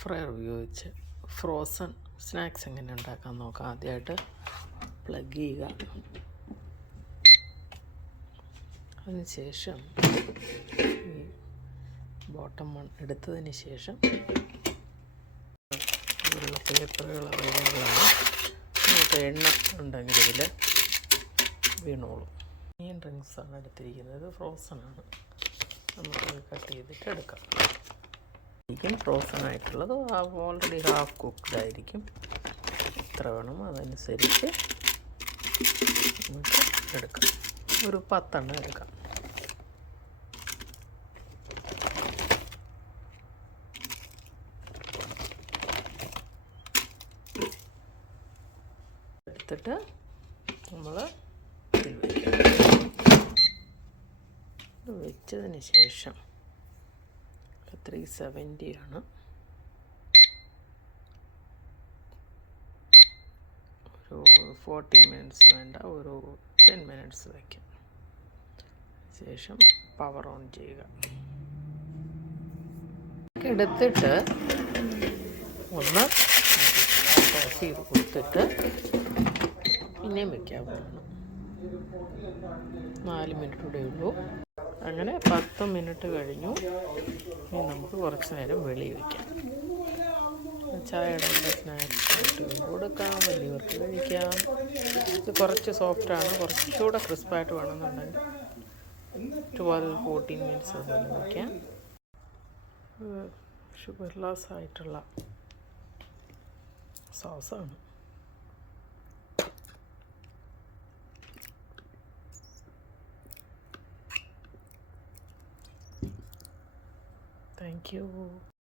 Fryer ഉപയോഗിച്ച് frozen snacks എങ്ങനെ ഉണ്ടാക്കാൻ നോക്കാം. ആദ്യമായിട്ട് പ്ലഗ് ചെയ്യുക. അതിനുശേഷം ഈ ബോട്ടം വൺ എടുത്തതിന് ശേഷം ഇതിലുള്ള പേപ്പറുകൾ അവൈലബിളാണ്. നമുക്ക് എണ്ണ ഉണ്ടെങ്കിൽ ഇതിൽ വീണോളും. മീൻ റിങ്സാണ് എടുത്തിരിക്കുന്നത്. ഫ്രോസണാണ്. നമുക്കത് കട്ട് ചെയ്തിട്ട് എടുക്കാം. ഫ്രോസൺ ആയിട്ടുള്ളത് ഓൾറെഡി ഹാഫ് കുക്ക്ഡ് ആയിരിക്കും. എത്ര വേണം അതനുസരിച്ച് നമുക്ക് എടുക്കാം. ഒരു 10 എണ്ണം എടുക്കാം. എടുത്തിട്ട് നമ്മൾ ഇതിൽ വെച്ചതിന് ശേഷം 370 ആണ്. ഒരു 40 മിനിറ്റ്സ് വേണ്ട, ഒരു 10 മിനിറ്റ്സ് വയ്ക്കാം. ശേഷം പവർ ഓൺ ചെയ്യുക. എടുത്തിട്ട് ഒന്ന് ഓഫ് ചെയ്ത് കൊടുത്തിട്ട് പിന്നെയും വയ്ക്കാവുന്നതാണ്. 4 മിനിറ്റ് കൂടെ ഉള്ളൂ. അങ്ങനെ 10 മിനിറ്റ് കഴിഞ്ഞു. ഇനി നമുക്ക് കുറച്ച് നേരം വെളിയിൽ വയ്ക്കാം. ചായയുടെ സ്നാക്സ് കുട്ടികൾക്ക് കൊടുക്കാം, വലിയവർക്ക് കഴിക്കാം. ഇത് കുറച്ച് സോഫ്റ്റാണ്. കുറച്ചുകൂടെ ക്രിസ്പായിട്ട് വേണമെന്നുണ്ടെങ്കിൽ 12-14 മിനിറ്റ്സ് അതുപോലെ വയ്ക്കാം. ഷുഗർലെസ് ആയിട്ടുള്ള സോസാണ്. Thank you.